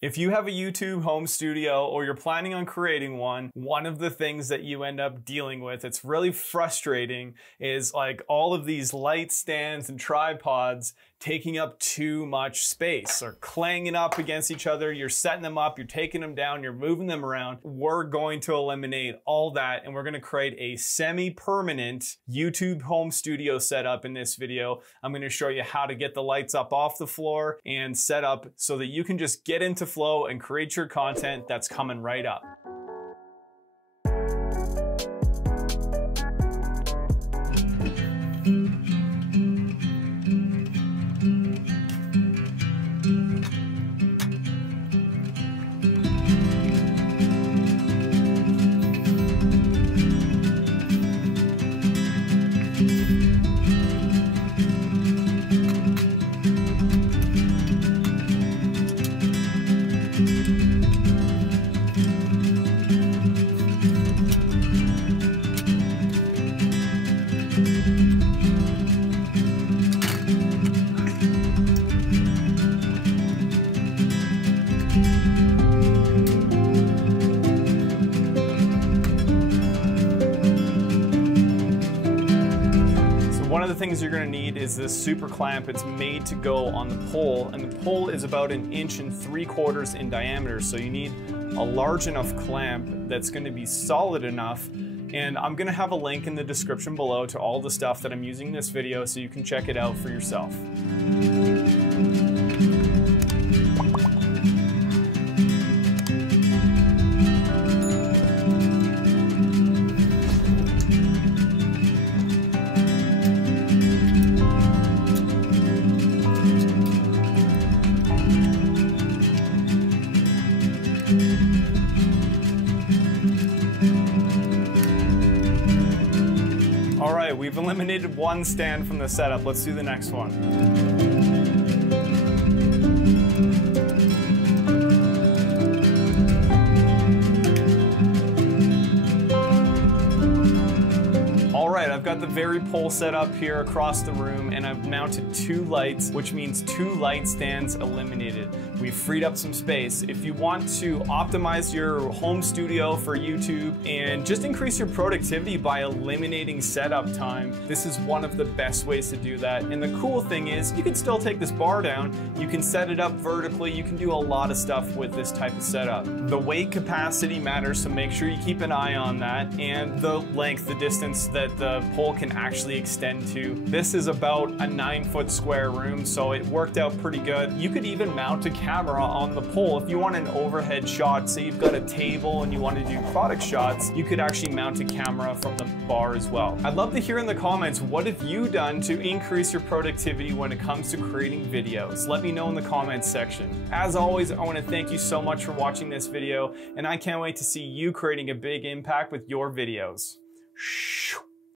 If you have a YouTube home studio or you're planning on creating one of the things that you end up dealing with, it's really frustrating, is like all of these light stands and tripods taking up too much space or clanging up against each other. You're setting them up, you're taking them down, you're moving them around. We're going to eliminate all that and we're going to create a semi-permanent YouTube home studio setup in this video. I'm going to show you how to get the lights up off the floor and set up so that you can just get into flow and create your content that's coming right up. One of the things you're going to need is this super clamp. It's made to go on the pole, and the pole is about 1 3/4 inches in diameter. So you need a large enough clamp that's going to be solid enough. And I'm going to have a link in the description below to all the stuff that I'm using in this video so you can check it out for yourself. All right, we've eliminated one stand from the setup. Let's do the next one. I've got the very pole set up here across the room, and I've mounted 2 lights, which means 2 light stands eliminated. We've freed up some space. If you want to optimize your home studio for YouTube and just increase your productivity by eliminating setup time, this is one of the best ways to do that. And the cool thing is you can still take this bar down, you can set it up vertically, you can do a lot of stuff with this type of setup. The weight capacity matters, so make sure you keep an eye on that, and the length, the distance that the pole can actually extend to. This is about a 9-foot square room, so it worked out pretty good. You could even mount a camera on the pole. If you want an overhead shot, say you've got a table and you want to do product shots, you could actually mount a camera from the bar as well. I'd love to hear in the comments, what have you done to increase your productivity when it comes to creating videos? Let me know in the comments section. As always, I want to thank you so much for watching this video, and I can't wait to see you creating a big impact with your videos.